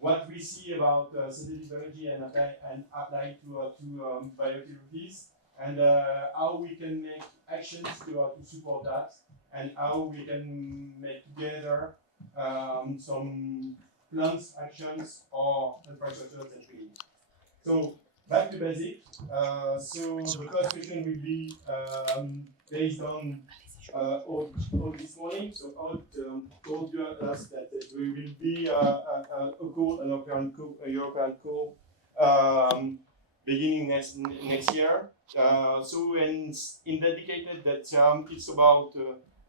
what we see about synthetic biology and apply to biotherapies, and how we can make actions to support that, and how we can make together some plans, actions, or infrastructure that we need. So back to basic. So the first question will be based on all this morning. So Odd told us that there will be a call, a European call beginning next year. So and indicated that it's about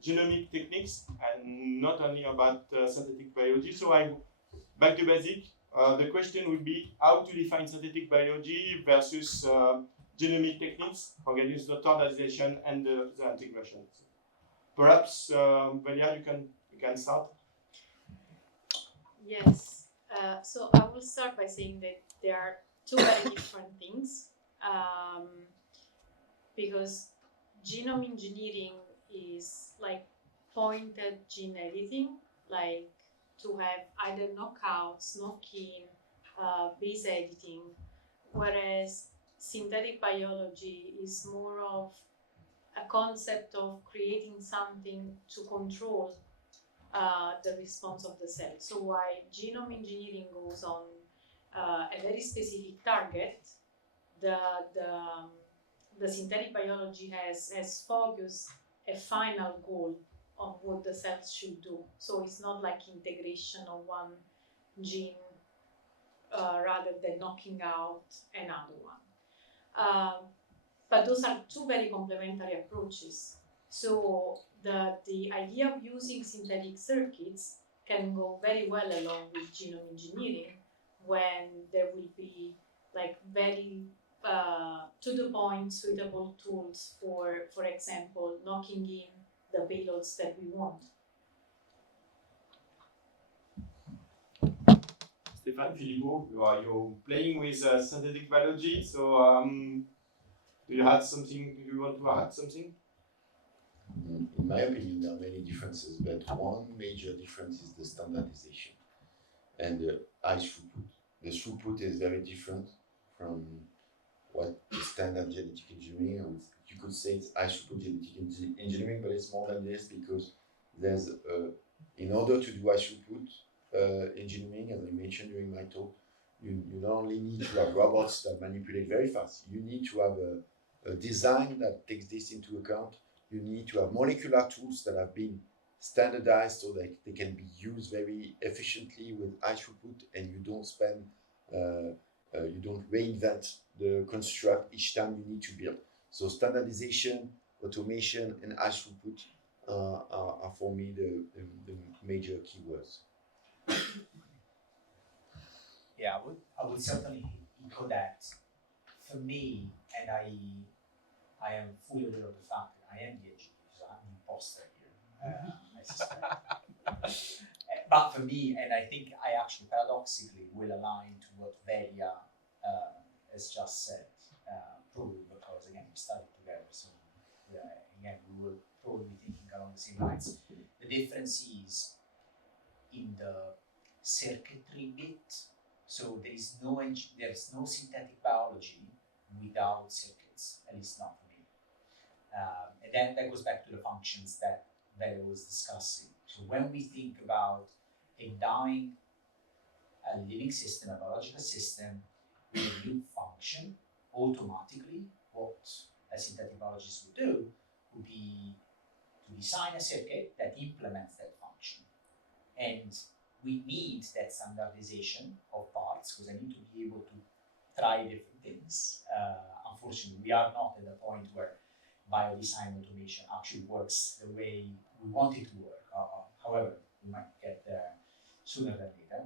genomic techniques and not only about synthetic biology. So back to basic. The question would be how to define synthetic biology versus genomic techniques, organism standardization, and the integration. Perhaps, Velia, you can start. Yes. So I will start by saying that there are two very different things, because genome engineering is like pointed gene editing, like to have either knockouts, knock-in, base editing, whereas synthetic biology is more of a concept of creating something to control the response of the cell. So while genome engineering goes on a very specific target, the synthetic biology has focused a final goal of what the cells should do. So it's not like integration of one gene rather than knocking out another one. But those are two very complementary approaches. So the idea of using synthetic circuits can go very well along with genome engineering when there will be like very to the point suitable tools for example, knocking in the payloads that we want. Stéphane, Filippo, you're playing with synthetic biology, so do you have something? Do you want to add something? In my opinion, there are many differences, but one major difference is the standardization and the high throughput. The throughput is very different from what is standard genetic engineering. You could say it's high throughput genetic engineering, but it's more than this because there's, in order to do high throughput engineering, as I mentioned during my talk, you not only need to have robots that manipulate very fast, you need to have a design that takes this into account. You need to have molecular tools that have been standardized so that they can be used very efficiently with high throughput, and you don't spend, you don't reinvent the construct each time you need to build. So standardization, automation, and high throughput are for me the major keywords. Yeah, I would certainly echo that. For me, and I am fully aware of the fact that I am the engineer, so I'm the imposter here, I suspect. But for me, and I think I actually paradoxically will align to what Velia has just said, probably because, again, we studied together, so again, we will probably be thinking along the same lines. The difference is in the circuitry bit. So there's no synthetic biology without circuits, at least not for me. And then that goes back to the functions that Velia was discussing. So when we think about endowing a living system, a biological system, with a new function, automatically what a synthetic biologist would do would be to design a circuit that implements that function. And we need that standardization of parts because I need to be able to try different things. Unfortunately, we are not at the point where biodesign automation actually works the way we want it to work. However, we might get there sooner than later.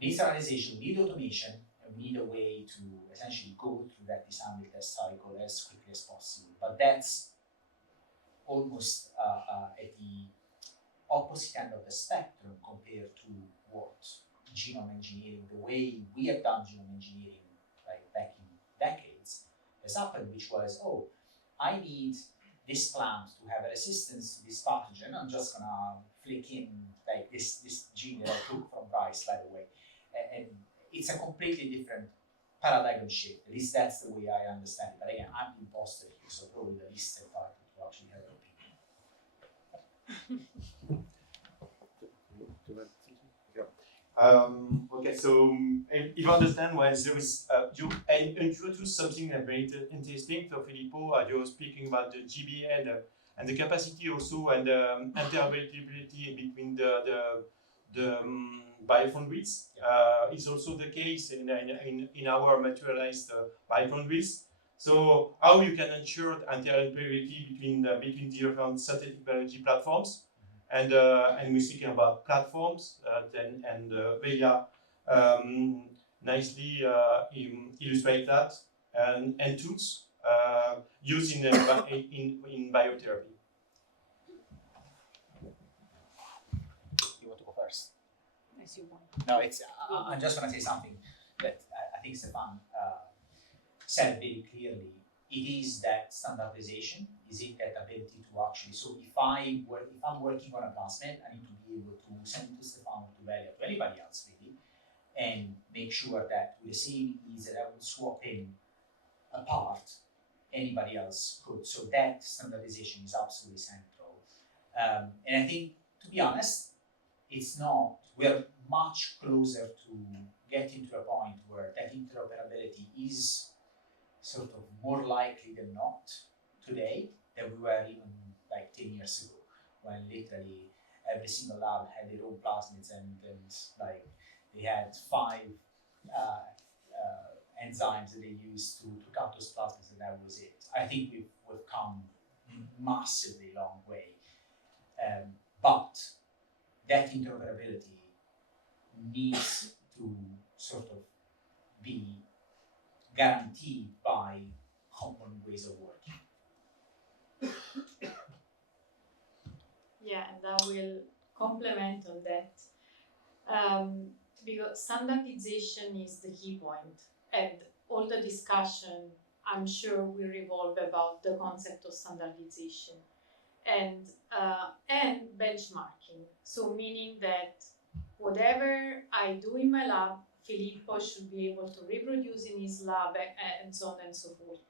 We need standardization, we need automation, and we need a way to essentially go through that design build test cycle as quickly as possible. But that's almost at the opposite end of the spectrum compared to what genome engineering, the way we have done genome engineering like back in decades, has happened, which was, oh, I need this plant to have a resistance to this pathogen. I'm just gonna flick in like this gene that I took from rice, by the way, it's a completely different paradigm shift. At least that's the way I understand it. But again, I'm the imposter here, so probably the least entitled to actually have an opinion. Okay, so if you understand why there is, you introduced something very interesting. So Filippo, you were speaking about the GBA and the capacity also and interoperability between the biofoundries. Is also the case in our materialized biofoundries. So how you can ensure interoperability between different synthetic biology platforms, and we're speaking about platforms, and Velia nicely illustrate that, and tools used in biotherapy. You want to go first? As you want. No, it's. I'm just going to say something that I think Stéphane said very clearly. It is that standardization. Is it that ability to actually? So if I'm working on a plasmid, I need to be able to send it to Stéphane or to Velia, to anybody else really, and make sure that with the same ease that I would swap in a part, anybody else could. So that standardization is absolutely central. And I think, to be honest, it's not. We're much closer to getting to a point where that interoperability is sort of more likely than not today than we were even like 10 years ago, when literally every single lab had their own plasmids and like they had 5 enzymes that they used to cut those plasmids, and that was it. I think we've come massively long way, but that interoperability needs to sort of be guaranteed by common ways of working. Yeah, and I will complement on that, because standardization is the key point, and all the discussion, I'm sure, will revolve about the concept of standardization and benchmarking. So meaning that whatever I do in my lab, Filippo should be able to reproduce in his lab, and so on and so forth.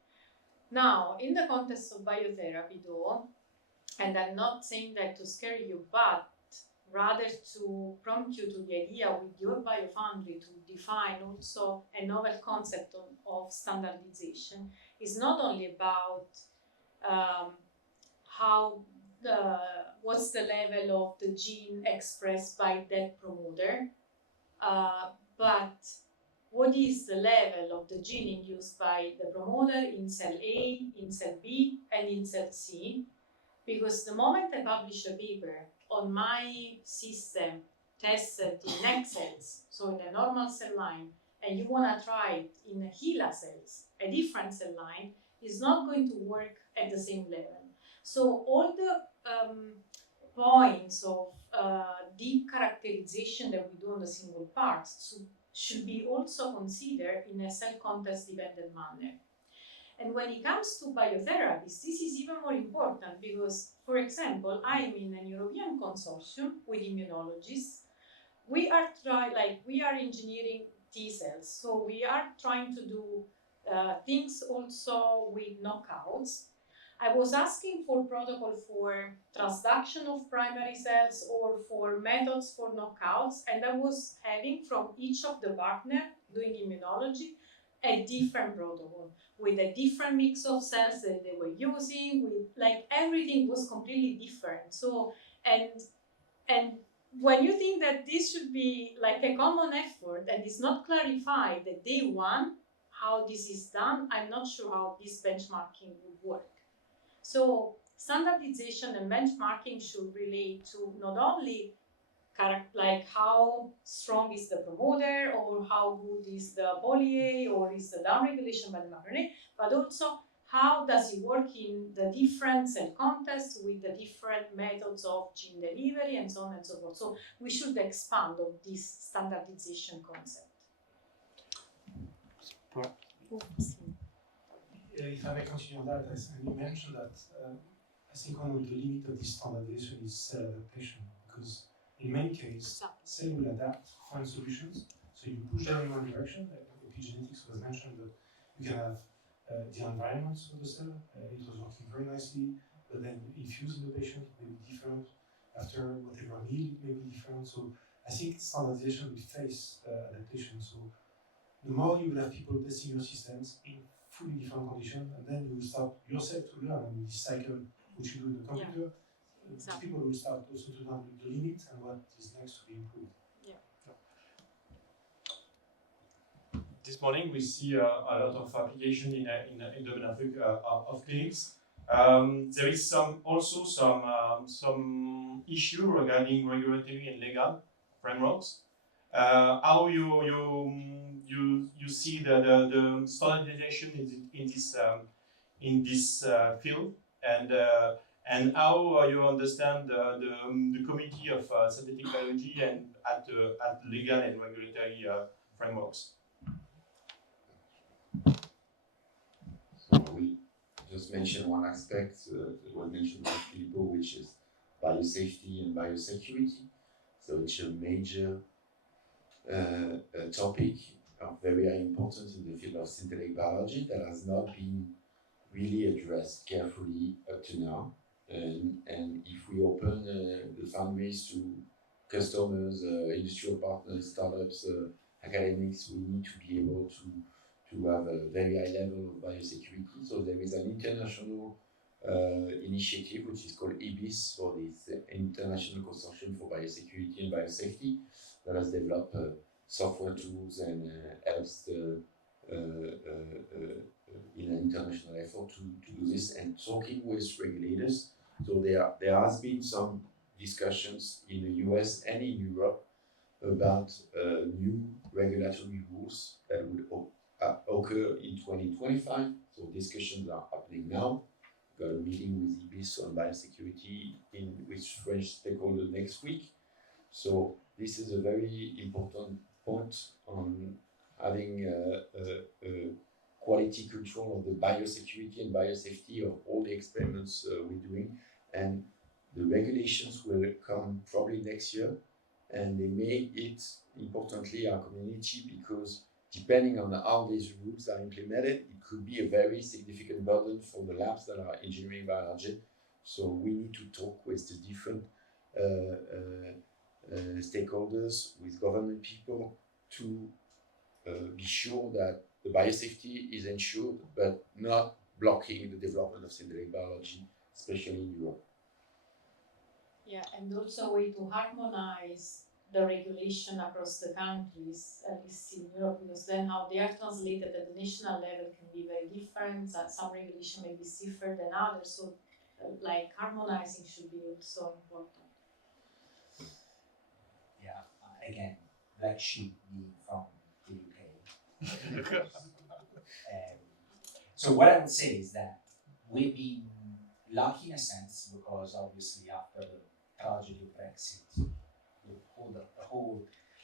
Now, in the context of biotherapy though, and I'm not saying that to scare you, but rather to prompt you to the idea with your biofoundry to define also a novel concept of standardization, is not only about what's the level of the gene expressed by that promoter, but what is the level of the gene induced by the promoter in cell A, in cell B, and in cell C? Because the moment I publish a paper on my system tested in X cells, so in a normal cell line, and you want to try it in HeLa cells, a different cell line, is not going to work at the same level. So all the points of deep characterization that we do on the single parts should be also considered in a cell context dependent manner. And when it comes to biotherapies, this is even more important because, for example, I'm in an European consortium with immunologists. We are engineering T cells, so we are trying to do things also with knockouts. I was asking for protocol for transduction of primary cells or for methods for knockouts, and I was having from each of the partners doing immunology a different protocol with a different mix of cells that they were using, with like everything was completely different. So, and when you think that this should be like a common effort and it's not clarified at day one how this is done, I'm not sure how this benchmarking would work. So standardization and benchmarking should relate to not only like how strong is the promoter, or how good is the poly-A, or is the downregulation by the macroRNA, but also how does it work in the different cell contexts with the different methods of gene delivery and so on and so forth. So we should expand on this standardization concept. If I may continue on that, and you mentioned that I think one of the limits of this standardization is cell adaptation, because in many cases, cell will adapt, find solutions. So you push them in one direction, like epigenetics was mentioned, but you can have the environment of the cell. It was working very nicely, but then you infuse in the patient, it may be different. After whatever meal, it may be different. So I think standardization will face adaptation. So the more you will have people testing your systems in fully different conditions, and then you will start yourself to learn and this cycle which you do in the computer. Yeah, exactly. People will start also to learn the limits and what is next to be improved. This morning we see a lot of application in the domain of clinics. There is some issue regarding regulatory and legal frameworks. How you see the standardization in this field, and how you understand the committee of synthetic biology and at legal and regulatory frameworks. So I will just mention one aspect that was mentioned by Filippo, which is biosafety and biosecurity. So it's a major topic, very important in the field of synthetic biology that has not been really addressed carefully up to now. And if we open the foundries to customers, industrial partners, startups, academics, we need to be able to have a very high level of biosecurity. So there is an international initiative which is called IBIS, for this International Consortium for Biosecurity and Biosafety, that has developed software tools and helps in an international effort to do this, and talking with regulators. So there has been some discussions in the US and in Europe about new regulatory rules that would occur in 2025. So discussions are happening now. We've got a meeting with IBIS on biosecurity with French stakeholders next week. So this is a very important point on having quality control of the biosecurity and biosafety of all the experiments we're doing. And the regulations will come probably next year, and they make it, importantly, our community, because depending on how these rules are implemented, it could be a very significant burden for the labs that are engineering biology. So we need to talk with the different stakeholders, with government people, to be sure that the biosafety is ensured, but not blocking the development of synthetic biology, especially in Europe. Yeah, and also a way to harmonize the regulation across the countries, at least in Europe, because then how they are translated at the national level can be very different. Some regulation may be stiffer than others, so like harmonizing should be also important. Yeah, again, black sheep being from the UK. So what I would say is that we've been lucky in a sense, because obviously after the tragedy of Brexit, the whole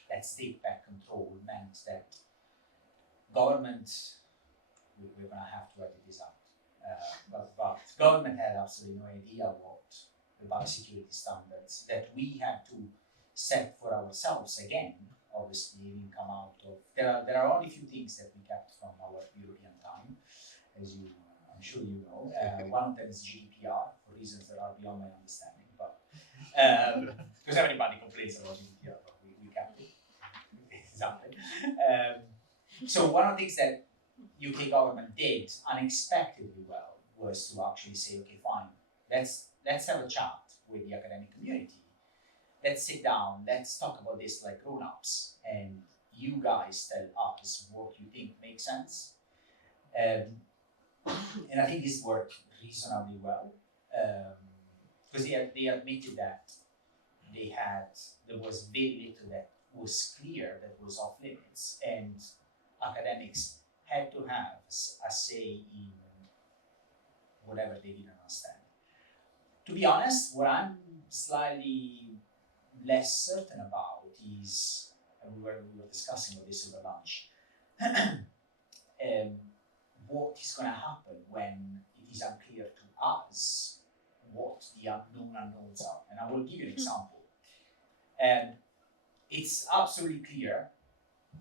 let's take back control meant that government, we're going to have to edit this out, but government had absolutely no idea what the biosecurity standards that we had to set for ourselves again. Obviously, didn't come out of, there are only a few things that we kept from our European time, as you, I'm sure you know. One of them is GDPR, for reasons that are beyond my understanding, but because everybody complains about GDPR, but we kept it. Exactly. So one of the things that UK government did unexpectedly well was to actually say, okay, fine, let's have a chat with the academic community. Let's sit down, let's talk about this like grown-ups, and you guys tell us what you think makes sense. And I think this worked reasonably well, because they admitted that there was very little that was clear that was off limits, and academics had to have a say in whatever they didn't understand. To be honest, what I'm slightly less certain about is, and we were discussing this over lunch, what is going to happen when it is unclear to us what the unknown unknowns are. And I will give you an example. It's absolutely clear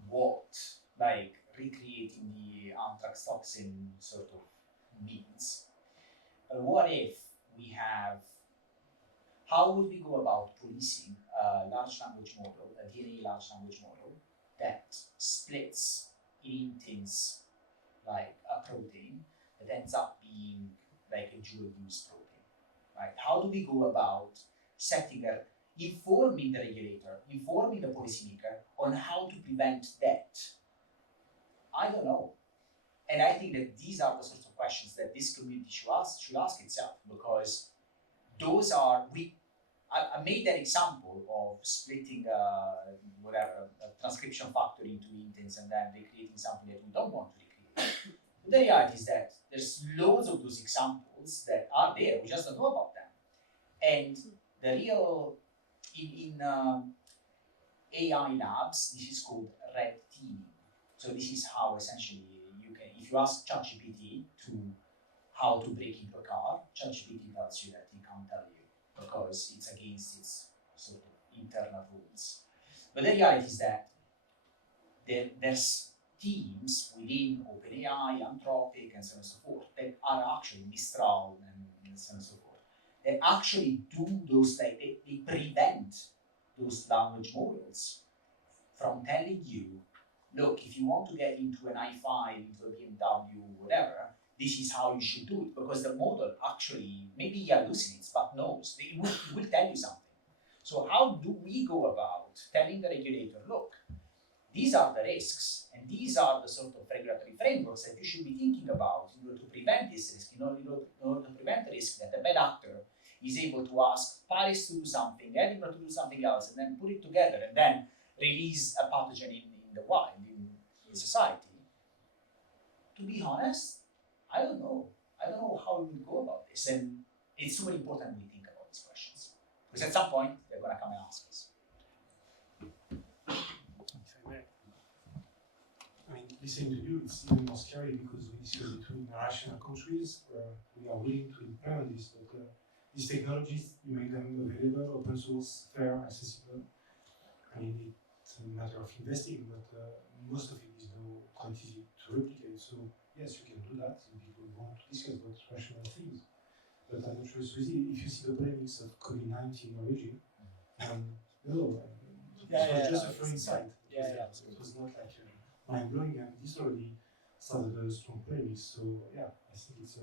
what like recreating the anthrax toxin sort of means. But what if we have, how would we go about policing a large language model, a DNA large language model that splits in intins like a protein that ends up being like a dual use protein, right? How do we go about informing the regulator, informing the policymaker on how to prevent that? I don't know. And I think that these are the sorts of questions that this community should ask itself, because those are, I made that example of splitting a transcription factor into intins and then recreating something that we don't want to recreate. But the reality is that there's loads of those examples that are there, we just don't know about them. And the real, in AI labs, this is called red teaming. So this is how essentially you can, if you ask ChatGPT to how to break into a car, ChatGPT tells you that it can't tell you because it's against its sort of internal rules. But the reality is that there's teams within OpenAI, Anthropic, and so on and so forth that are actually Mistral and so on and so forth, that actually do those, like they prevent those language models from telling you, look, if you want to get into an i5, into a BMW, whatever, this is how you should do it, because the model actually, maybe he hallucinates, but knows, it will tell you something. So how do we go about telling the regulator, look, these are the risks, and these are the sort of regulatory frameworks that you should be thinking about in order to prevent this risk, in order to prevent the risk that a bad actor is able to ask Paris to do something, Edinburgh to do something else, and then put it together, and then release a pathogen in the wild, in society. To be honest, I don't know. I don't know how we will go about this, and it's super important we think about these questions, because at some point they're going to come and ask us. If I may, I mean, listening to you, it's even more scary because we discuss between rational countries where we are willing to implement this, but these technologies, you make them available, open source, fair, accessible. I mean, it's a matter of investing, but most of it is quite easy to replicate. So yes, you can do that if people want to discuss about rational things. But I'm not sure it's easy. If you see the polemics of COVID-19 origin, no, it was just a free insight. It was not like mind-blowing, and this already started a strong polemic. So yeah, I think it's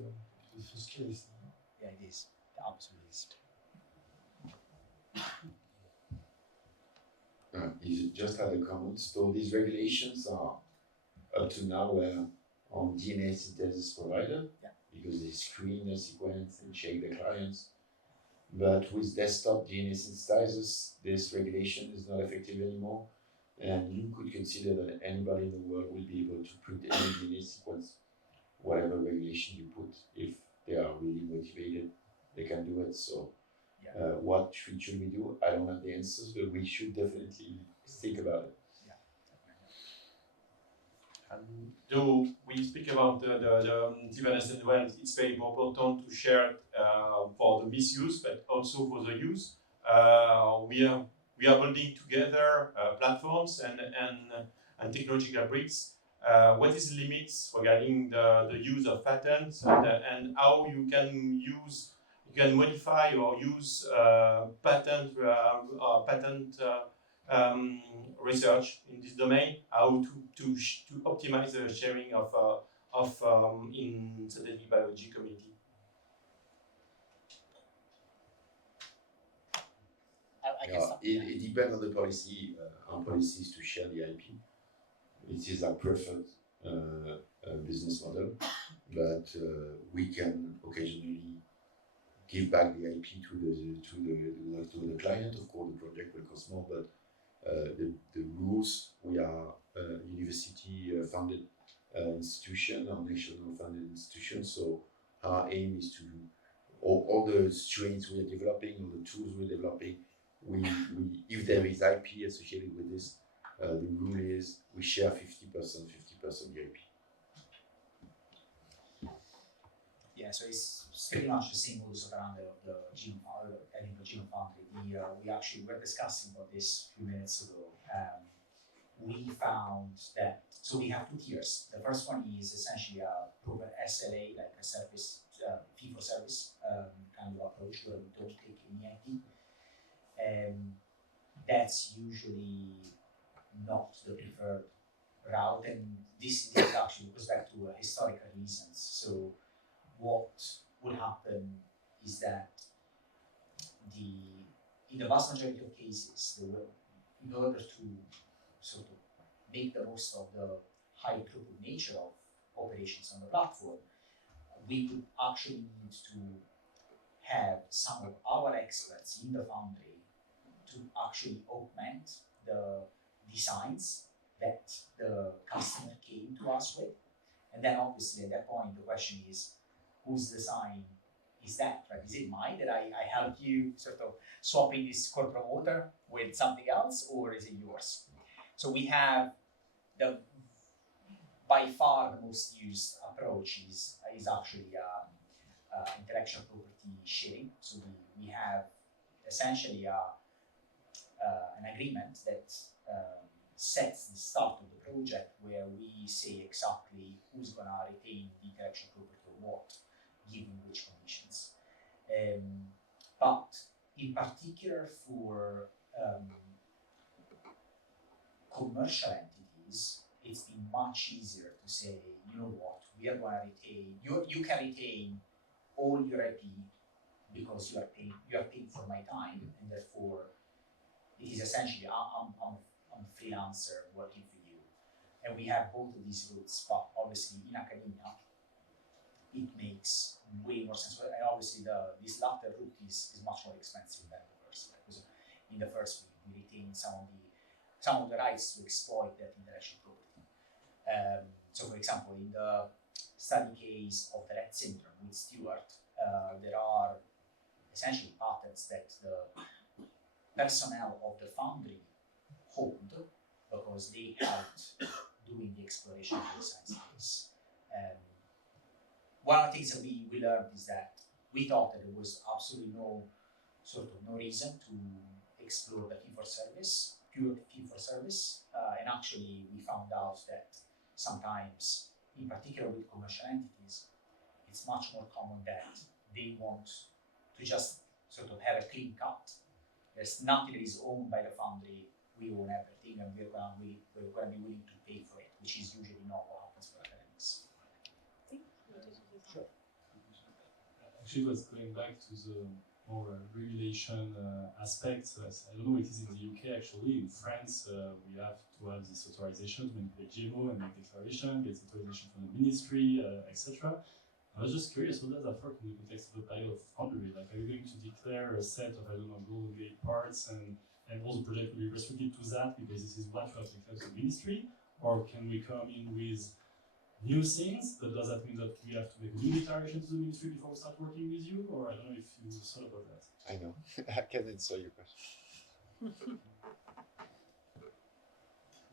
the scariest thing. Yeah, it is. It absolutely is. You just had a comment. So these regulations are up to now on DNA synthesis provider, because they screen the sequence and check the clients. But with desktop DNA synthesizers, this regulation is not effective anymore. And you could consider that anybody in the world will be able to print any DNA sequence, whatever regulation you put. If they are really motivated, they can do it. So what should we do? I don't have the answers, but we should definitely think about it. Though we speak about the device and well, it's very important to share it for the misuse, but also for the use. We are building together platforms and technological bricks. What is the limits regarding the use of patents and how you can modify or use patent research in this domain, how to optimize the sharing of in synthetic biology community. It depends on the policy. Our policy is to share the IP. It is our preferred business model, but we can occasionally give back the IP to the client. Of course, the project will cost more, but the rules, we are a university funded institution, a national funded institution, so our aim is to all the strains we are developing, all the tools we're developing, we if there is IP associated with this, the rule is we share 50% the IP. Yeah, so it's pretty much the same modus operandi of the Edinburgh Genome Foundry. We actually were discussing about this a few minutes ago. we found that, so we have two tiers. The first one is essentially a proper SLA, like a service, fee for service kind of approach where we don't take any IP. That's usually not the preferred route, and this actually goes back to historical reasons. So what would happen is that in the vast majority of cases, in order to sort of make the most of the high throughput nature of operations on the platform, we would actually need to have some of our experts in the foundry to actually augment the designs that the customer came to us with. And then obviously at that point, the question is, whose design is that, right? Is it mine that I helped you sort of swapping this core promoter with something else, or is it yours? So we have by far the most used approach is actually intellectual property sharing. So we have essentially an agreement that sets the start of the project, where we say exactly who's going to retain the intellectual property or what, given which conditions. But in particular for commercial entities, it's been much easier to say, you know what, we are going to retain, you can retain all your IP because you are paying for my time, and therefore it is essentially I'm a freelancer working for you. And we have both of these routes, but obviously in academia it makes way more sense. And obviously this latter route is much more expensive than the first, right? Because in the first we retain some of the rights to exploit that intellectual property. So for example, in the study case of the Rett syndrome with Stewart, there are essentially patents that the personnel of the foundry hold because they helped doing the exploration of the science case. One of the things that we learned is that we thought that there was absolutely no reason to explore the fee-for-service, pure fee-for-service, and actually we found out that sometimes, in particular with commercial entities, it's much more common that they want to just sort of have a clean cut. There's nothing that is owned by the foundry, we own everything, and we're going to be willing to pay for it, which is usually not what happens for academics. Sure. Actually, was going back to the more regulation aspects. I don't know what it is in the UK actually. In France, we have to have this authorization to manipulate GMO and make declaration, get authorization from the ministry, etc. I was just curious, how does that work in the context of the biofoundry? Like, are you going to declare a set of, I don't know, golden gate parts and all the project will be restricted to that because this is what you have declared to the ministry? Or can we come in with new things? But does that mean that we have to make a new declaration to the ministry before we start working with you? Or I don't know if you thought about that. I know. I can answer your question.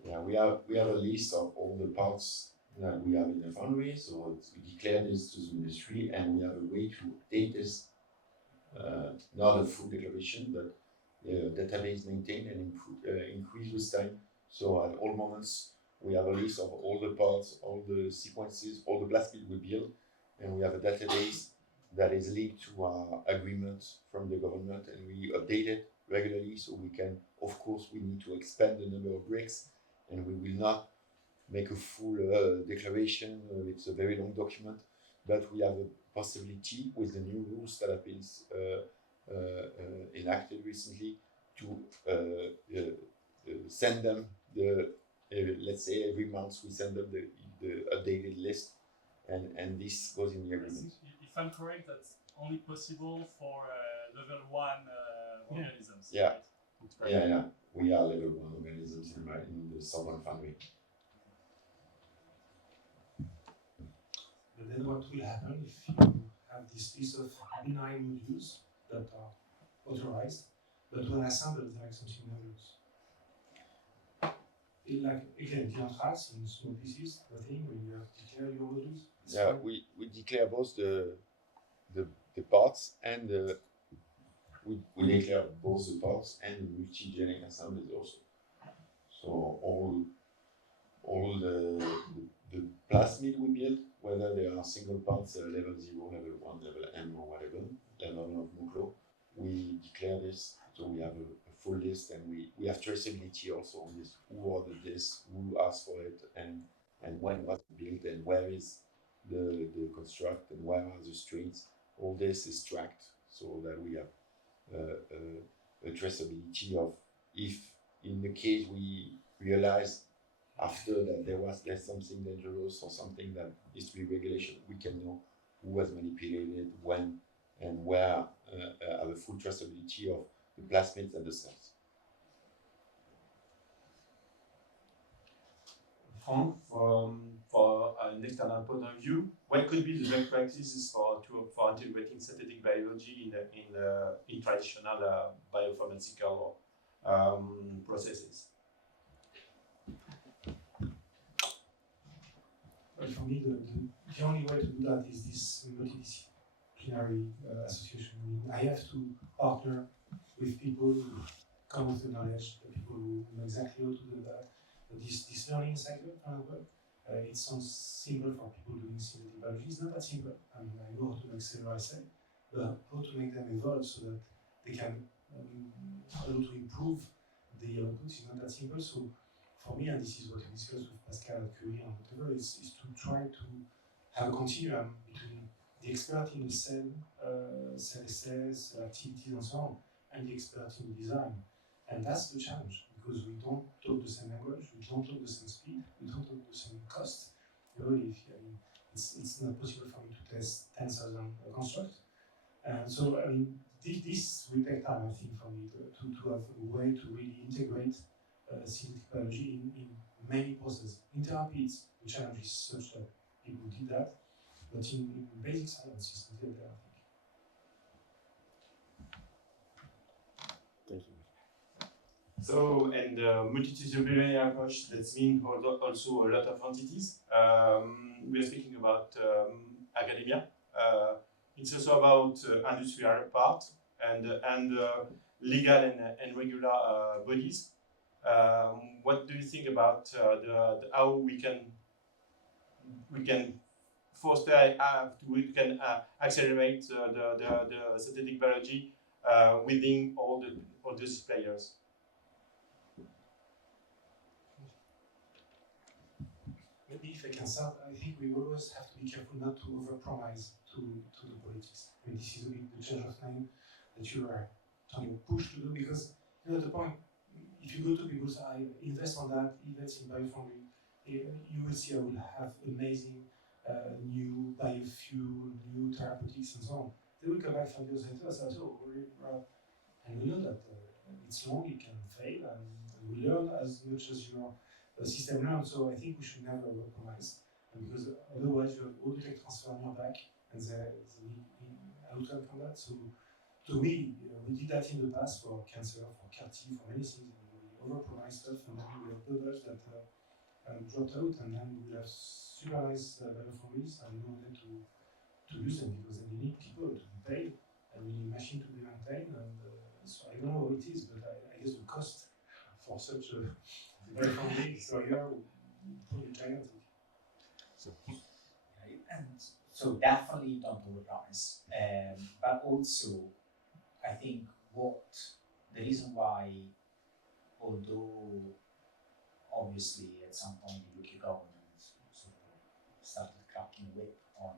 Yeah, we have a list of all the parts that we have in the foundry, so we declare this to the ministry, and we have a way to update this, not a full declaration, but the database maintained and increase with time. So at all moments, we have a list of all the parts, all the sequences, all the plasmid we build, and we have a database that is linked to our agreements from the government, and we update it regularly, so we can, of course, we need to expand the number of bricks, and we will not make a full declaration. It's a very long document, but we have a possibility with the new rules that have been enacted recently to send them let's say every month we send them the updated list, and this goes in the agreement. If I'm correct, that's only possible for level 1 organisms. Yeah. Right? Yeah. We are level 1 organisms in the Sorbonne Foundry. But then what will happen if you have this list of benign modules that are authorized, but when assembled, they're like something nervous? Like, again, the anthrax in small pieces, the thing when you have to declare your modules? Yeah, we declare both the parts and we declare both the parts and the multi-genic assemblies also. So all the plasmid we build, whether they are single parts, level 0, level 1, level M, or whatever, level of Moklo, we declare this. So we have a full list, and we have traceability also on this. Who ordered this, who asked for it, and when was it built, and where is the construct, and where are the strains. All this is tracked so that we have a traceability of, if in the case we realize after that there's something dangerous or something that needs to be regulation, we can know who was manipulated, when, and where, have a full traceability of the plasmids and the cells. Franck, for an external point of view, what could be the best practices for integrating synthetic biology in traditional biopharmaceutical processes? Well, for me, the only way to do that is this multidisciplinary association. I mean, I have to partner with people who come with the knowledge, the people who know exactly how to do that. This learning cycle, for example, it sounds simple for people doing synthetic biology. It's not that simple. I mean, I know how to make cellular assay, but how to make them evolve so that they can how to improve the output is not that simple. So for me, and this is what we discussed with Pascal at Curie and whatever, is to try to have a continuum between the expert in the cell assays, activities and so on, and the expert in the design. And that's the challenge, because we don't talk the same language, we don't talk the same speed, we don't talk the same cost. You know, it's not possible for me to test 10,000 constructs. And so, I mean, this will take time, I think, for me to have a way to really integrate synthetic biology in many processes. In therapy, the challenge is such that people did that, but in basic science, it's not yet there, I think. Thank you. So, and multidisciplinary approach, that means also a lot of entities. We are speaking about academia. It's also about industrial part and legal and regular bodies. What do you think about how we can foster, we can accelerate the synthetic biology within all these players? Maybe if I can start, I think we always have to be careful not to overpromise to the politics. I mean, this is a bit the change of name that you are trying to push to do, because you know the point. If you go to people say, I invest on that, invest in biofoundry, you will see I will have amazing new biofuel, new therapeutics, and so on. They will come back 5 years later and say, and we know that it's long, it can fail, and we learn as much as your system learns. So I think we should never compromise, because otherwise you have all the tech transfer on your back, and the outcome from that. So to me, we did that in the past for cancer, for CAR-T, for many things. We overpromised stuff, and then we have products that dropped out, and then we have super nice biofoundries, and no one to use them, because then you need people to be paid, and you need machine to be maintained, and so I don't know how it is, but I guess the cost for such a biofoundry is pretty gigantic. So definitely don't overpromise, but also I think the reason why, although obviously at some point the UK government sort of started cracking the whip on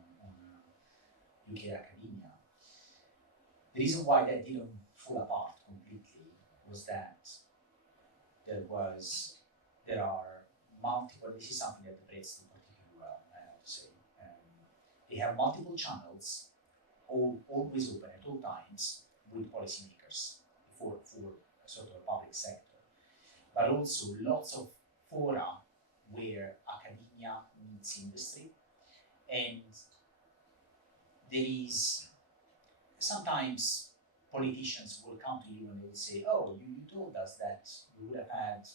UK academia, the reason why that didn't fall apart completely was that there are multiple, this is something that the Brits do particularly well, I have to say. They have multiple channels, always open at all times, with policymakers for sort of a public sector, but also lots of fora where academia meets industry, and there is sometimes politicians will come to you and they will say, oh, you told us that we would have had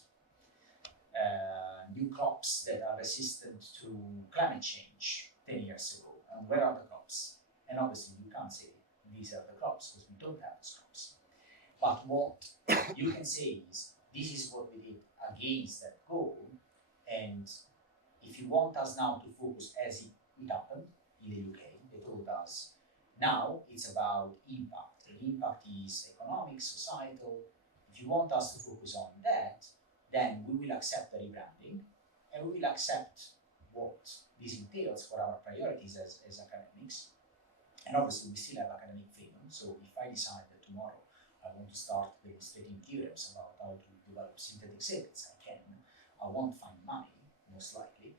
new crops that are resistant to climate change 10 years ago, and where are the crops? And obviously you can't say these are the crops because we don't have those crops. But what you can say is this is what we did against that goal. And if you want us now to focus as it happened in the UK, they told us, now it's about impact. And impact is economic, societal. If you want us to focus on that, then we will accept the rebranding and we will accept what this entails for our priorities as academics. And obviously we still have academic freedom. So if I decide that tomorrow I want to start demonstrating theorems about how to develop synthetic circuits, I can. I won't find money, most likely,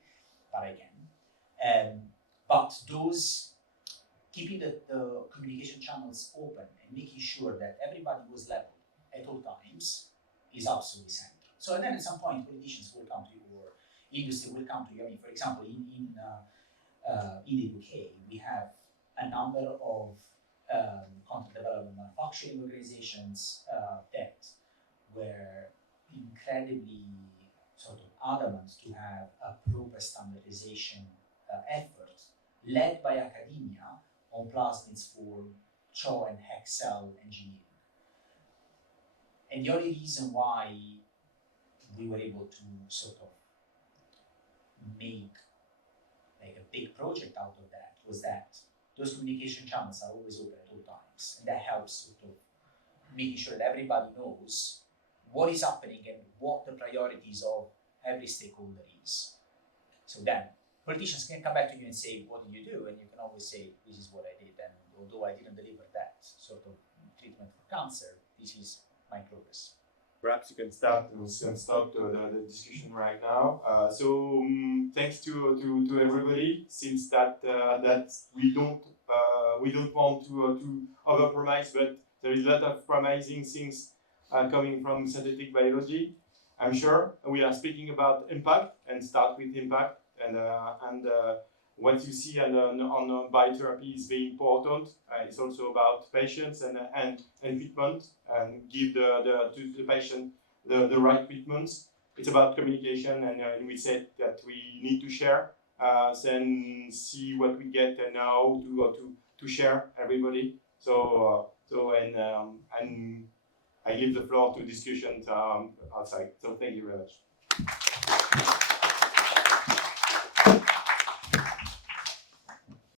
but I can. But those, keeping the communication channels open and making sure that everybody was leveled at all times is absolutely central. So and then at some point politicians will come to you or industry will come to you. I mean, for example, in the UK, we have a number of contract development manufacturing organizations that were incredibly sort of adamant to have a proper standardization effort led by academia on plasmids for CHO and HEX cell engineering. And the only reason why we were able to sort of make like a big project out of that was that those communication channels are always open at all times, and that helps sort of making sure that everybody knows what is happening and what the priorities of every stakeholder is. So then politicians can come back to you and say, what did you do? And you can always say, this is what I did, and although I didn't deliver that sort of treatment for cancer, this is my progress. Perhaps you can start the discussion right now. Thanks to everybody. Since that we don't want to overpromise, but there is a lot of promising things coming from synthetic biology. I'm sure we are speaking about impact and start with impact and what you see on biotherapy is very important. It's also about patients and treatment and give to the patient the right treatments. It's about communication, and we said that we need to share, and see what we get and how to share everybody. And I leave the floor to discussions outside. So thank you very much.